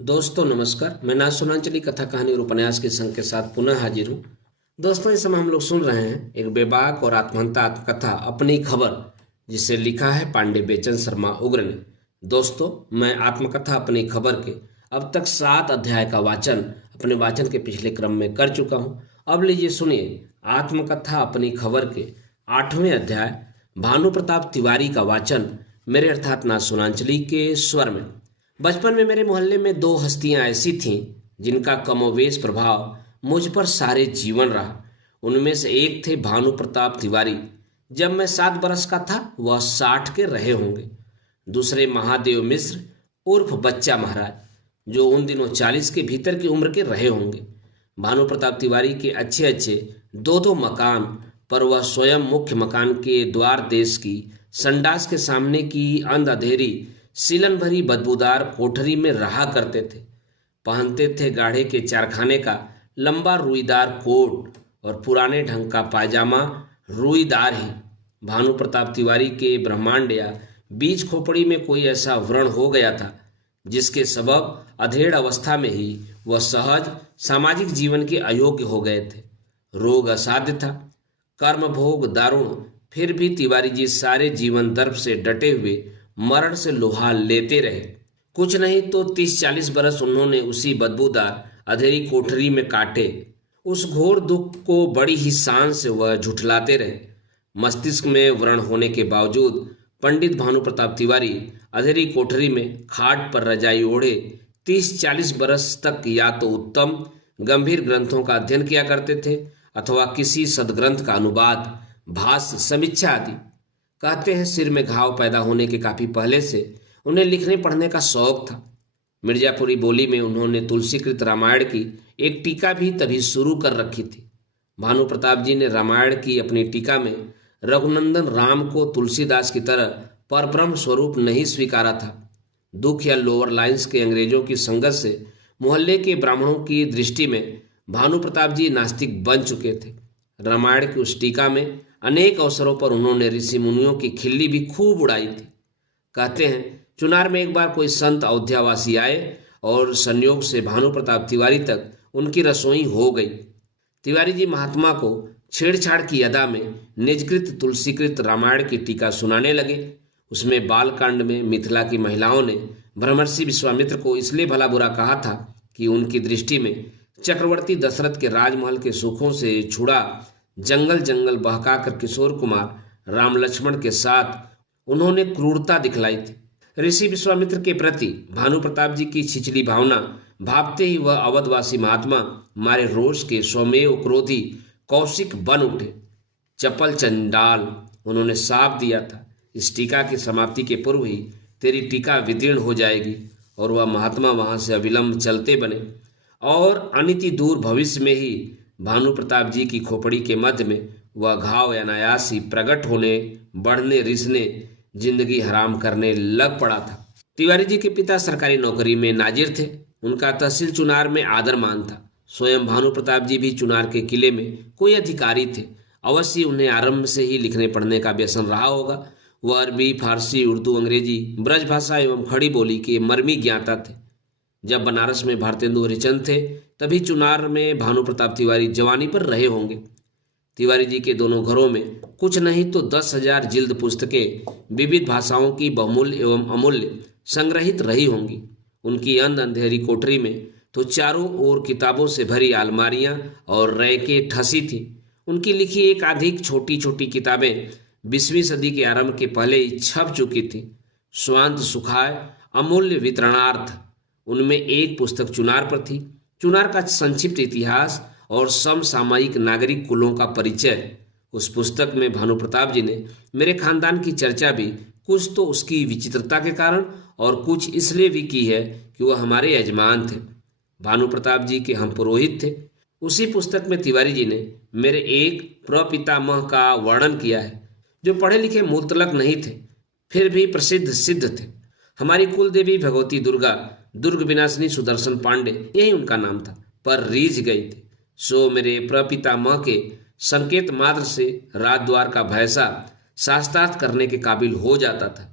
दोस्तों नमस्कार। मैं ना सुनांचली कथा कहानी और उपन्यास के संग के साथ पुनः हाजिर हूँ। दोस्तों इस समय हम लोग सुन रहे हैं एक बेबाक और आत्महंता आत्मकथा अपनी खबर, जिसे लिखा है पांडे बेचन शर्मा उग्र ने। दोस्तों मैं आत्मकथा अपनी खबर के अब तक 7 अध्याय का वाचन अपने वाचन के पिछले क्रम में कर चुका हूँ। अब लीजिए सुनिए आत्मकथा अपनी खबर के 8वें अध्याय भानु प्रताप तिवारी का वाचन मेरे अर्थात ना सुनांचली के स्वर में। बचपन में मेरे मोहल्ले में 2 हस्तियां ऐसी थीं जिनका कमोवेश प्रभाव मुझ पर सारे जीवन रहा। उनमें से एक थे भानु प्रताप तिवारी। जब मैं 7 बरस का था वह 60 के रहे होंगे। दूसरे महादेव मिश्र उर्फ बच्चा महाराज, जो उन दिनों 40 के भीतर की उम्र के रहे होंगे। भानु प्रताप तिवारी के अच्छे अच्छे 2-2 मकान, पर वह स्वयं मुख्य मकान के द्वार देश की संडास के सामने की अंधेरी सीलन भरी बदबूदार कोठरी में रहा करते थे। पहनते थे गाढ़े के चारखाने का लंबा रुईदार कोट और पुराने ढंग का पायजामा रुईदार ही। भानु प्रताप तिवारी के ब्रह्मांड या बीज खोपड़ी में कोई ऐसा व्रण हो गया था जिसके सबब अधेड़ अवस्था में ही वह सहज सामाजिक जीवन के अयोग्य हो गए थे। रोग असाध्य था, कर्म भोग दारुण, फिर भी तिवारी जी सारे जीवन दर्प से डटे हुए मरण से लोहा लेते रहे। कुछ नहीं तो 30-40 बरस उन्होंने उसी बदबूदार अधेरी कोठरी में काटे। उस घोर दुख को बड़ी ही शान से वह झुठलाते रहे। मस्तिष्क में व्रण होने के बावजूद पंडित भानु प्रताप तिवारी अधेरी कोठरी में खाट पर रजाई ओढ़े 30-40 बरस तक या तो उत्तम गंभीर ग्रंथों का अध्ययन किया करते थे अथवा किसी सदग्रंथ का अनुवाद, भाष्य, समीक्षा आदि। कहते हैं सिर में घाव पैदा होने के काफी पहले से उन्हें लिखने पढ़ने का शौक था। मिर्जापुरी बोली में उन्होंने तुलसीकृत रामायण की एक टीका भी तभी शुरू कर रखी थी। भानु प्रताप जी ने रामायण की अपनी टीका में रघुनंदन राम को तुलसीदास की तरह परब्रह्म स्वरूप नहीं स्वीकारा था। दुख या लोअर लाइन्स के अंग्रेजों की संगत से मोहल्ले के ब्राह्मणों की दृष्टि में भानु प्रताप जी नास्तिक बन चुके थे। रामायण की उस टीका में अनेक अवसरों पर उन्होंने ऋषि मुनियों की खिल्ली भी खूब उड़ाई थी। कहते हैं चुनार में एक बार कोई संत अयोध्यावासी आए और संयोग से भानु प्रताप तिवारी तक उनकी रसोई हो गई। तिवारी जी महात्मा को छेड़छाड़ की अदा में निजकृत तुलसीकृत रामायण की टीका सुनाने लगे। उसमें बालकांड में मिथिला की महिलाओं ने ब्रह्मर्षि विश्वामित्र को इसलिए भला बुरा कहा था कि उनकी दृष्टि में चक्रवर्ती दशरथ के राजमहल के सुखों से छुड़ा जंगल जंगल बहकाकर किशोर कुमार राम लक्ष्मण के साथ उन्होंने क्रूरता दिखलाई थी। ऋषि विश्वामित्र के प्रति भानु प्रताप जी की छिछली भावना भापते ही वह अवधवासी महात्मा मारे रोष के स्वमेव क्रोधी कौशिक बन उठे। चपल चंडाल, उन्होंने साफ दिया था, इस टीका की समाप्ति के पूर्व ही तेरी टीका विदीर्ण हो जाएगी। और वह महात्मा वहां से अविलंब चलते बने और अनिति दूर भविष्य में ही भानु प्रताप जी की खोपड़ी के मध्य में वह घाव अनायास ही प्रकट होने, बढ़ने, रिसने, जिंदगी हराम करने लग पड़ा था। तिवारी जी के पिता सरकारी नौकरी में नाजिर थे। उनका तहसील चुनार में आदर मान था। स्वयं भानु प्रताप जी भी चुनार के किले में कोई अधिकारी थे। अवश्य उन्हें आरंभ से ही लिखने पढ़ने का व्यसन रहा होगा। वह अरबी, फारसी, उर्दू, अंग्रेजी, ब्रज भाषा एवं खड़ी बोली के मर्मी ज्ञाता थे। जब बनारस में भारतेंदु हरिचंद थे तभी चुनार में भानु प्रताप तिवारी जवानी पर रहे होंगे। तिवारी जी के दोनों घरों में कुछ नहीं तो 10,000 जिल्द पुस्तकें विविध भाषाओं की बहुमूल्य एवं अमूल्य संग्रहित रही होंगी। उनकी अंधेरी कोठरी में तो चारों ओर किताबों से भरी अलमारियां और रैकें ठसी थी। उनकी लिखी एक आधिक छोटी छोटी किताबें 20वीं सदी के आरंभ के पहले ही छप चुकी थी। स्वांत सुखाय अमूल्य वितरणार्थ, उनमें एक पुस्तक चुनार पर थी, चुनार का संक्षिप्त इतिहास और समसामयिक नागरिक कुलों का परिचय। उस पुस्तक में भानु प्रताप जी ने मेरे खानदान की चर्चा भी कुछ तो उसकी विचित्रता के कारण और कुछ इसलिए भी की है कि वह हमारे यजमान थे। भानु प्रताप जी के हम पुरोहित थे। उसी पुस्तक में तिवारी जी ने मेरे एक प्रपितामह का वर्णन किया है जो पढ़े लिखे मूर्तलक नहीं थे, फिर भी प्रसिद्ध सिद्ध थे। हमारी कुल देवी भगवती दुर्गा, दुर्ग विनाशिनी सुदर्शन पांडे, यही उनका नाम था, पर रीझ गई थी। सो मेरे प्रपितामह के संकेत मात्र से राजद्वार का भैसा शास्त्रार्थ करने के काबिल हो जाता था।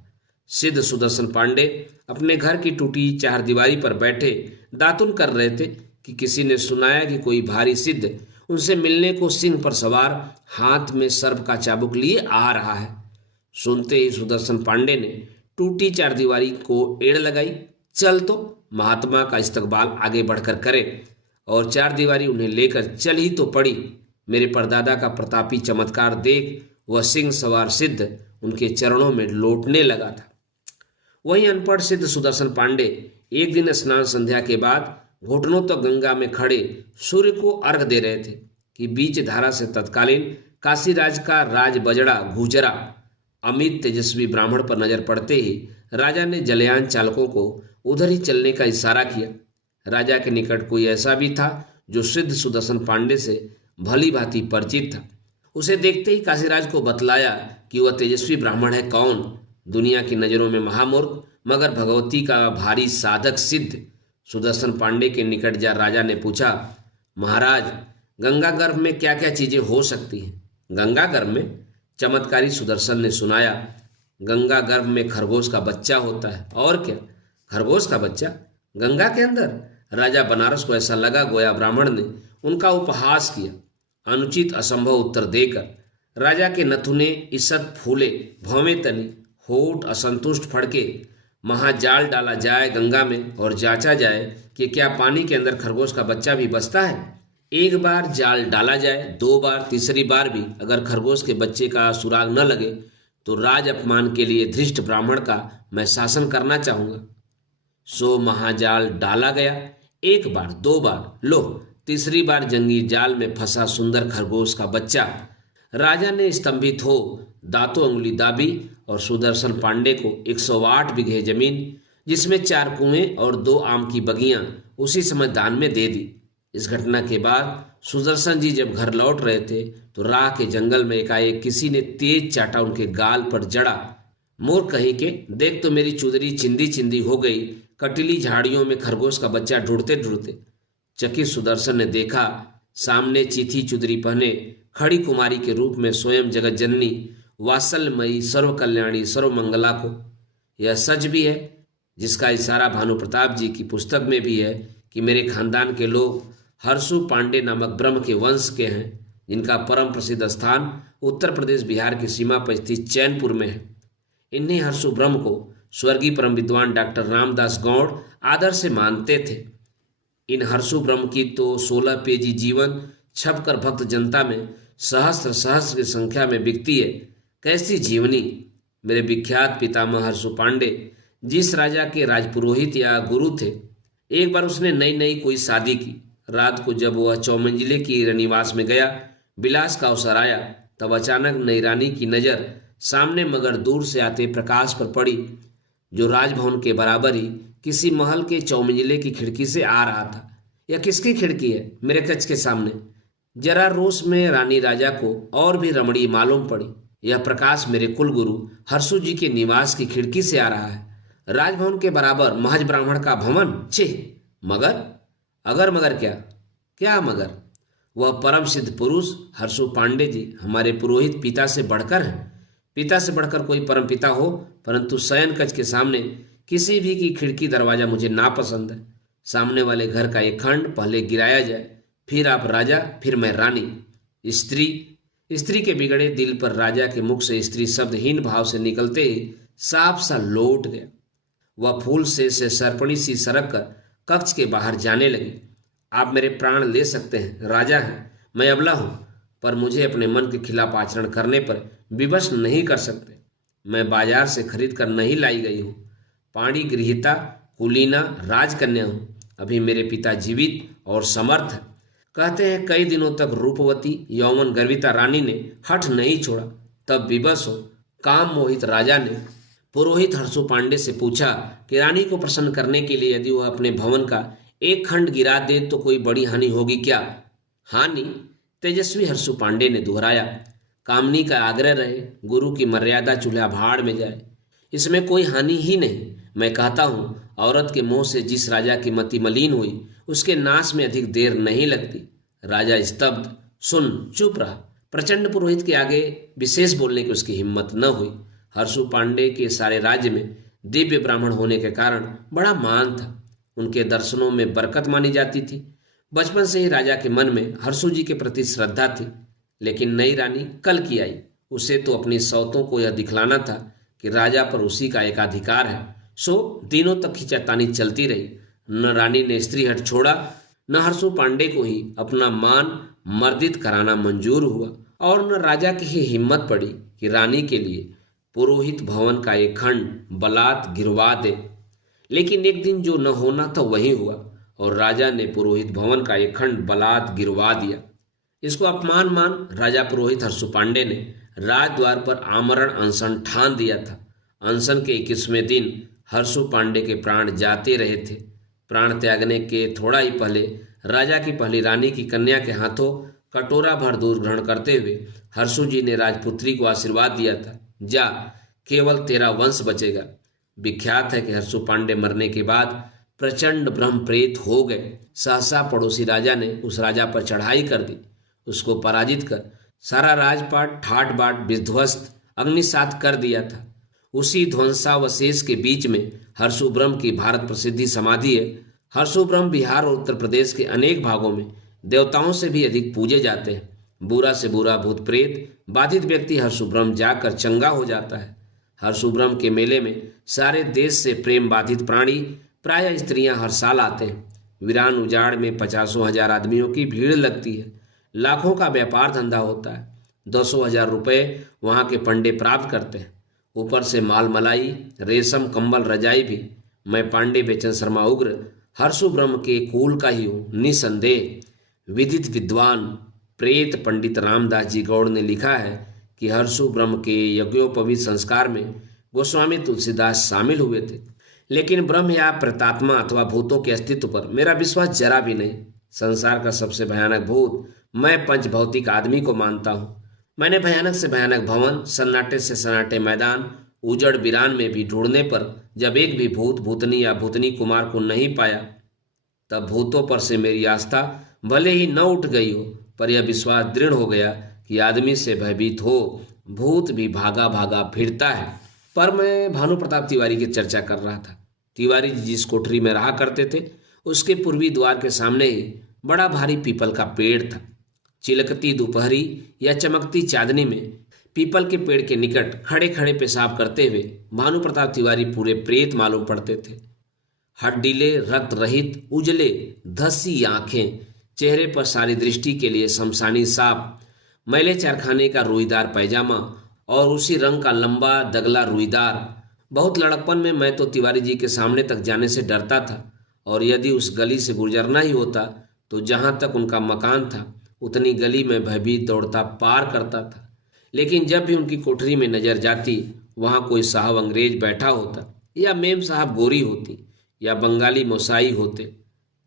सिद्ध सुदर्शन पांडे अपने घर की टूटी चारदीवारी पर बैठे दातुन कर रहे थे कि किसी ने सुनाया कि कोई भारी सिद्ध उनसे मिलने को सिंह पर सवार हाथ में सर्प का चाबुक लिए आ रहा है। सुनते ही सुदर्शन पांडे ने टूटी चारदीवारी को एड़ लगाई। चल तो महात्मा का इस्तकबाल आगे बढ़कर करे, और चारदीवारी उन्हें लेकर चल ही तो पड़ी। मेरे परदादा का प्रतापी चमत्कार देख वह सिंह सवार सिद्ध उनके चरणों में लौटने लगा था। वही अनपढ़ सिद्ध सुदर्शन पांडे एक दिन स्नान संध्या के बाद घुटनों तक गंगा में खड़े सूर्य को अर्घ दे रहे थे कि बीच धारा से तत्कालीन काशीराज का राज बजड़ा गुजरा अमित तेजस्वी ब्राह्मण पर नजर पड़ते ही राजा ने जलयान चालकों को उधर ही चलने का इशारा किया। राजा के निकट कोई ऐसा भी था जो सिद्ध सुदर्शन पांडे से भली भांति परिचित था। उसे देखते ही काशीराज को बतलाया कि वह तेजस्वी ब्राह्मण है कौन। दुनिया की नजरों में महामूर्ख मगर भगवती का भारी साधक सिद्ध सुदर्शन पांडे के निकट जा राजा ने पूछा, महाराज गंगा गर्भ में क्या क्या चीजें हो सकती हैं? गंगा गर्भ में? चमत्कारी सुदर्शन ने सुनाया, गंगा गर्भ में खरगोश का बच्चा होता है। और क्या? खरगोश का बच्चा गंगा के अंदर? राजा बनारस को ऐसा लगा गोया ब्राह्मण ने उनका उपहास किया। अनुचित असंभव उत्तर देकर राजा के नथुने ईषत फूले, भौवें तनी, होठ असंतुष्ट फड़के। महाजाल डाला जाए गंगा में और जांचा जाए कि क्या पानी के अंदर खरगोश का बच्चा भी बसता है। एक बार जाल डाला जाए, 2 बार, तीसरी बार भी अगर खरगोश के बच्चे का सुराग न लगे तो राज अपमान के लिए धृष्ट ब्राह्मण का मैं शासन करना चाहूंगा। सो महाजाल डाला गया। 1 बार, 2 बार, लो तीसरी बार जंगी जाल में फंसा सुंदर खरगोश का बच्चा। राजा ने स्तंभित हो दांतों अंगुली दाबी और सुदर्शन पांडे को 108 बीघे जमीन जिसमें 4 कुएं और 2 आम की बगियां उसी समय दान में दे दी। इस घटना के बाद सुदर्शन जी जब घर लौट रहे थे तो राह के जंगल में एकाएक किसी ने तेज चाटा उनके गाल पर जड़ा। मूर्ख कहीं के, देख तो मेरी चुदरी चिंदी चिंदी हो गई कटीली झाड़ियों में खरगोश का बच्चा ढूंढते ढूंढते। चकित सुदर्शन ने देखा सामने चीथी चुदरी पहने खड़ी कुमारी के रूप में स्वयं जगत जननी वात्सल्यमयी सर्व कल्याणी सर्व मंगला को। यह सच भी है जिसका इशारा भानु प्रताप जी की पुस्तक में भी है कि मेरे खानदान के लोग हर्षु पांडे नामक ब्रह्म के वंश के हैं, जिनका परम प्रसिद्ध स्थान उत्तर प्रदेश बिहार की सीमा पर स्थित चैनपुर में है। इन्हीं हर्षु ब्रह्म को स्वर्गीय परम विद्वान डॉक्टर रामदास गौड़ आदर से मानते थे। इन हर्षु ब्रह्म की तो 16 पेजी जीवन छपकर भक्त जनता में सहस्त्र सहस्त्र की संख्या में बिकती है। कैसी जीवनी! मेरे विख्यात पितामह हर्षु पांडे जिस राजा के राजपुरोहित या गुरु थे, एक बार उसने नई नई कोई शादी की। रात को जब वह 4 मंजिले की रनिवास में गया, विलास का अवसर आया, तब अचानक नई रानी की नजर सामने मगर दूर से आते प्रकाश पर पड़ी, जो राजभवन के बराबर ही किसी महल के 4 मंजिले की खिड़की से आ रहा था। यह किसकी खिड़की है? मेरे कक्ष के सामने। जरा रोष में रानी राजा को और भी रमणीय मालूम पड़ी। यह प्रकाश मेरे कुलगुरु हर्षु जी के निवास की खिड़की से आ रहा है। राजभवन के बराबर महज ब्राह्मण का भवन? छे! मगर? अगर मगर क्या? क्या मगर? वह परम सिद्ध पुरुष हर्षु पांडे जी हमारे पुरोहित पिता से बढ़कर हैं। पिता से बढ़कर कोई परम पिता हो, परंतु शयन कक्ष के सामने किसी भी की खिड़की दरवाजा मुझे नापसंद है। सामने वाले घर का एक खंड पहले गिराया जाए, फिर आप राजा, फिर मैं रानी। स्त्री के बिगड़े दिल पर राजा के मुख से स्त्री शब्दहीन भाव से निकलते ही साफ सा लौट गया। वह फूल से सरपणी सी सरक कर कक्ष के बाहर जाने लगी। आप मेरे प्राण ले सकते हैं, राजा हैं, मैं अबला हूं, पर मुझे अपने मन के खिलाफ आचरण करने पर विवश नहीं कर सकते। मैं बाजार से खरीद कर नहीं लाई गई हूं। पाणी गृहीता, कुलीना, राजकन्या हूं। अभी मेरे पिता जीवित और समर्थ है। कहते हैं कई दिनों तक रूपवती यौवन गर्विता रानी ने हठ नहीं छोड़ा। तब विवश हो काम मोहित राजा ने पुरोहित हर्षु पांडे से पूछा कि रानी को प्रसन्न करने के लिए यदि वह अपने भवन का एक खंड गिरा दे तो कोई बड़ी हानि होगी क्या? हानि? तेजस्वी हर्षु पांडे ने दोहराया। कामनी का आग्रह रहे, गुरु की मर्यादा चूल्हा भाड़ में जाए, इसमें कोई हानि ही नहीं। मैं कहता हूं औरत के मुंह से जिस राजा की मति मलिन हुई उसके नाश में अधिक देर नहीं लगती। राजा स्तब्ध, सुन, चुप रहा। प्रचंड पुरोहित के आगे विशेष बोलने की उसकी हिम्मत न हुई। हर्षु पांडे के सारे राज्य में दिव्य ब्राह्मण होने के कारण बड़ा मान था। उनके दर्शनों में बरकत मानी जाती थी। बचपन से ही राजा के मन में हर्षु जी के प्रति श्रद्धा थी। लेकिन नई रानी कल की आई, उसे तो अपनी सौतों को यह दिखलाना था कि राजा पर उसी का एकाधिकार है। सो दिनों तक खींचातानी चलती रही। न रानी ने स्त्री हट छोड़ा, न हर्षु पांडे को ही अपना मान मर्दित कराना मंजूर हुआ, और न राजा की ही हिम्मत पड़ी कि रानी के लिए पुरोहित भवन का एक खंड बलात् गिरवा दे। लेकिन एक दिन जो न होना था वही हुआ, और राजा ने पुरोहित भवन का एक खंड बलात् गिरवा दिया। इसको अपमान मान राजा पुरोहित हर्षु पांडे ने राजद्वार पर आमरण अनशन ठान दिया था। अनशन के 21वें दिन हर्षु पांडे के प्राण जाते रहे थे। प्राण त्यागने के थोड़ा ही पहले राजा की पहली रानी की कन्या के हाथों कटोरा भर दूध ग्रहण करते हुए हर्षु जी ने राजपुत्री को आशीर्वाद दिया था, जा, केवल तेरा वंश बचेगा। विख्यात है कि हर्षु पांडे मरने के बाद प्रचंड ब्रह्म प्रेत हो गए। सहसा पड़ोसी राजा ने उस राजा पर चढ़ाई कर दी। उसको पराजित कर सारा राजपाट ठाट बाट विध्वस्त अग्निसात कर दिया था। उसी ध्वंसावशेष के बीच में हर्षु ब्रह्म की भारत प्रसिद्धि समाधि है। हर्षु ब्रह्म बिहार और उत्तर प्रदेश के अनेक भागों में देवताओं से भी अधिक पूजे जाते हैं। बुरा से बुरा भूत प्रेत बाधित व्यक्ति हर्षु ब्रह्म जाकर चंगा हो जाता है। हर्षु ब्रह्म के मेले में सारे देश से प्रेम बाधित प्राणी, प्रायः स्त्रियां, हर साल आते हैं। वीरान उजाड़ में 50,000 आदमियों की भीड़ लगती है। लाखों का व्यापार धंधा होता है। 200,000 रुपये वहाँ के पंडे प्राप्त करते हैं। ऊपर से माल मलाई, रेशम, कंबल, रजाई भी। मैं पांडे बेचन शर्मा उग्र हर्षु ब्रह्म के कुल का ही हूँ, निसंदेह। विदित विद्वान प्रेत पंडित रामदास जी गौड़ ने लिखा है कि हर्षु ब्रह्म के यज्ञोपवीत संस्कार में गोस्वामी तुलसीदास शामिल हुए थे। लेकिन ब्रह्म या प्रेतात्मा अथवा भूतों के अस्तित्व पर मेरा विश्वास जरा भी नहीं। संसार का सबसे भयानक भूत मैं पंचभौतिक आदमी को मानता हूँ। मैंने भयानक से भयानक भवन, सन्नाटे से सन्नाटे मैदान, उजड़ बिरान में भी ढूंढने पर जब एक भी भूत, भूतनी या भूतनी कुमार को नहीं पाया, तब भूतों पर से मेरी आस्था भले ही न उठ गई हो, पर यह विश्वास दृढ़ हो गया कि आदमी से भयभीत हो भूत भी भागा भागा फिरता है। पर मैं भानु प्रताप तिवारी की चर्चा कर रहा था। तिवारी जी जिस कोठरी में रहा करते थे, उसके पूर्वी द्वार के सामने ही बड़ा भारी पीपल का पेड़ था। चिलकती दोपहरी या चमकती चांदनी में पीपल के पेड़ के निकट खड़े खड़े पेशाब करते हुए भानु प्रताप तिवारी पूरे प्रेत मालूम पड़ते थे। हड्डीले, रक्त रहित, उजले, धसी आंखें, चेहरे पर सारी दृष्टि के लिए शमशानी साफ, मैले चारखाने का रुईदार पैजामा और उसी रंग का लंबा दगला रुईदार। बहुत लड़कपन में मैं तो तिवारी जी के सामने तक जाने से डरता था, और यदि उस गली से गुजरना ही होता तो जहाँ तक उनका मकान था उतनी गली में भयभीत दौड़ता पार करता था। लेकिन जब भी उनकी कोठरी में नजर जाती, वहाँ कोई साहब अंग्रेज बैठा होता, या मेम साहब गोरी होती, या बंगाली मोसाई होते,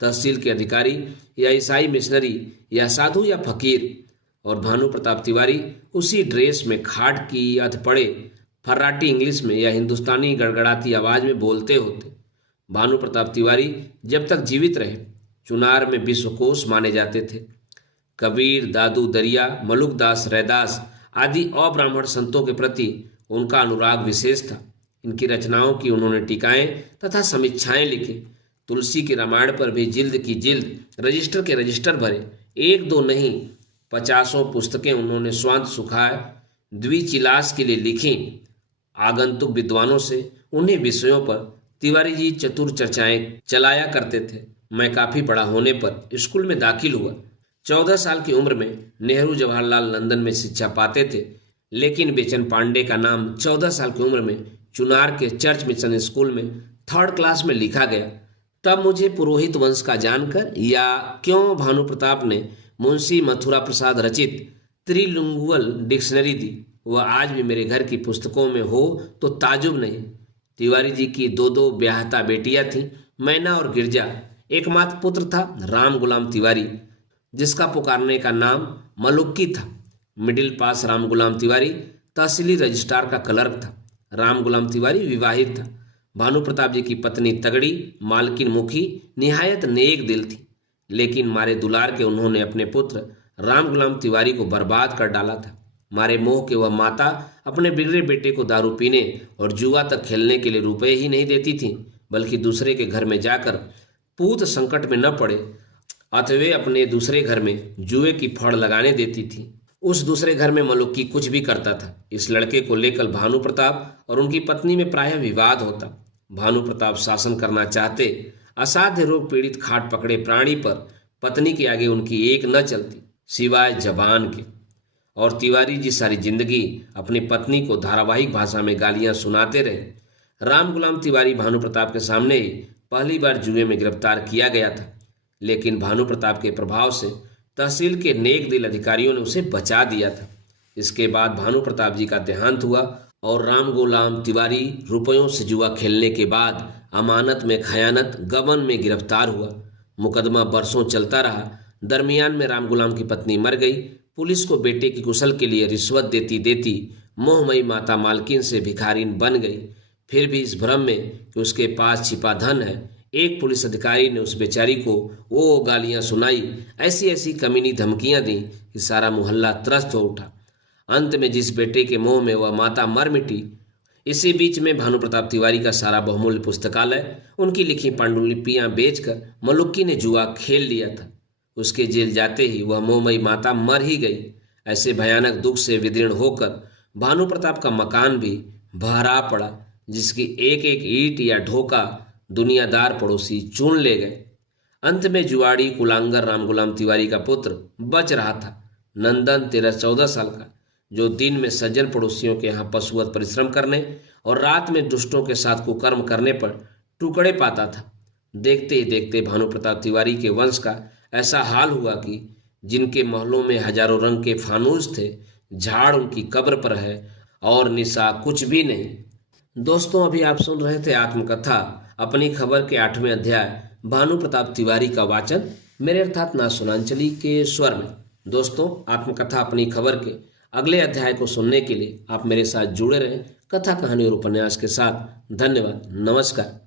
तहसील के अधिकारी या ईसाई मिशनरी, या साधु या फकीर, और भानु प्रताप तिवारी उसी ड्रेस में खाट की अधपड़े फर्राटी इंग्लिश में या हिंदुस्तानी गड़गड़ाती आवाज में बोलते होते। भानु प्रताप तिवारी जब तक जीवित रहे चुनार में विश्वकोश माने जाते थे। कबीर, दादू दरिया, मलुकदास, रैदास आदि अब्राह्मण संतों के प्रति उनका अनुराग विशेष था। इनकी रचनाओं की उन्होंने टीकाएं तथा समीक्षाएं लिखी। तुलसी की रामायण पर भी जिल्द की जिल्द, रजिस्टर के रजिस्टर भरे। एक दो नहीं, 50 पुस्तकें उन्होंने स्वांत सुखाए द्विचिलास के लिए लिखी। आगंतुक विद्वानों से उन्हीं विषयों पर तिवारी जी चतुर चर्चाएं चलाया करते थे। मैं काफ़ी बड़ा होने पर स्कूल में दाखिल हुआ। 14 साल की उम्र में नेहरू जवाहरलाल लंदन में शिक्षा पाते थे, लेकिन बेचन पांडे का नाम 14 साल की उम्र में चुनार के चर्च मिशन स्कूल में 3rd क्लास में लिखा गया। तब मुझे पुरोहित वंश का जानकर, या क्यों भानु प्रताप ने मुंशी मथुरा प्रसाद रचित त्रिलिंगुअल डिक्शनरी दी, वह आज भी मेरे घर की पुस्तकों में हो तो ताजुब नहीं। तिवारी जी की 2 ब्याहता बेटियां थीं, मैना और गिरजा। एकमात्र पुत्र था राम गुलाम तिवारी, जिसका पुकारने का नाम मलुक्की था। मिडिल पास राम गुलाम तिवारी तहसीली रजिस्ट्रार का क्लर्क था। राम गुलाम तिवारी विवाहित था। भानु प्रताप जी की पत्नी तगड़ी, मालकिन मुखी, निहायत नेक दिल थी, लेकिन मारे दुलार के उन्होंने अपने पुत्र राम गुलाम तिवारी को बर्बाद कर डाला था। मारे मोह के वह माता अपने बिगड़े बेटे को दारू पीने और जुआ तक खेलने के लिए रुपए ही नहीं देती थी, बल्कि दूसरे के घर में जाकर पूत संकट में न पड़े अथवा अपने दूसरे घर में जुए की फड़ लगाने देती थी। उस दूसरे घर में मलुक्की कुछ भी करता था। इस लड़के को लेकर भानु प्रताप और उनकी पत्नी में प्रायः विवाद होता। भानु प्रताप शासन करना चाहते, असाध्य रोग पीड़ित खाट पकड़े प्राणी पर पत्नी के आगे उनकी एक न चलती सिवाय जबान के। और तिवारी जी सारी जिंदगी अपनी पत्नी को धारावाहिक भाषा में गालियां सुनाते रहे। राम गुलाम तिवारी भानु प्रताप के सामने ही पहली बार जुए में गिरफ्तार किया गया था, लेकिन भानु प्रताप के प्रभाव से तहसील के नेक दिल अधिकारियों ने उसे बचा दिया था। इसके बाद भानु प्रताप जी का देहांत हुआ और राम गुलाम तिवारी रुपयों से जुआ खेलने के बाद अमानत में खयानत गबन में गिरफ्तार हुआ। मुकदमा बरसों चलता रहा। दरमियान में राम गुलाम की पत्नी मर गई। पुलिस को बेटे की कुशल के लिए रिश्वत देती देती मोहमयी माता मालकिन से भिखारिन बन गई। फिर भी इस भ्रम में कि उसके पास छिपा धन है, एक पुलिस अधिकारी ने उस बेचारी को वो गालियां सुनाई, ऐसी ऐसी कमीनी धमकियां दी कि सारा मोहल्ला त्रस्त हो उठा। अंत में जिस बेटे के मोह में वह माता मर मिटी, इसी बीच में भानु प्रताप तिवारी का सारा बहुमूल्य पुस्तकालय, उनकी लिखी पांडुलिपियां बेचकर मलुक्की ने जुआ खेल लिया था। उसके जेल जाते ही वह मोहमयी माता मर ही गई। ऐसे भयानक दुख से विदीर्ण होकर भानु प्रताप का मकान भी भरा पड़ा, जिसकी एक एक ईंट या ढोका दुनियादार पड़ोसी चुन ले गए। अंत में जुआड़ी कुलांगर राम गुलाम तिवारी का पुत्र बच रहा था, नंदन 13-14 साल का, जो दिन में सज्जन पड़ोसियों के यहाँ पशुवत परिश्रम करने और रात में दुष्टों के साथ कुकर्म करने पर टुकड़े पाता था। देखते ही देखते भानु प्रताप तिवारी के वंश का ऐसा हाल हुआ कि जिनके महलों में हजारों रंग के फानूस थे, झाड़ उनकी कब्र पर है और निशा कुछ भी नहीं। दोस्तों, अभी आप सुन रहे थे आत्मकथा अपनी खबर के 8वें अध्याय भानु प्रताप तिवारी का वाचन मेरे अर्थात ना सुनांचली के स्वर में। दोस्तों, आत्मकथा अपनी खबर के अगले अध्याय को सुनने के लिए आप मेरे साथ जुड़े रहें कथा कहानी और उपन्यास के साथ। धन्यवाद। नमस्कार।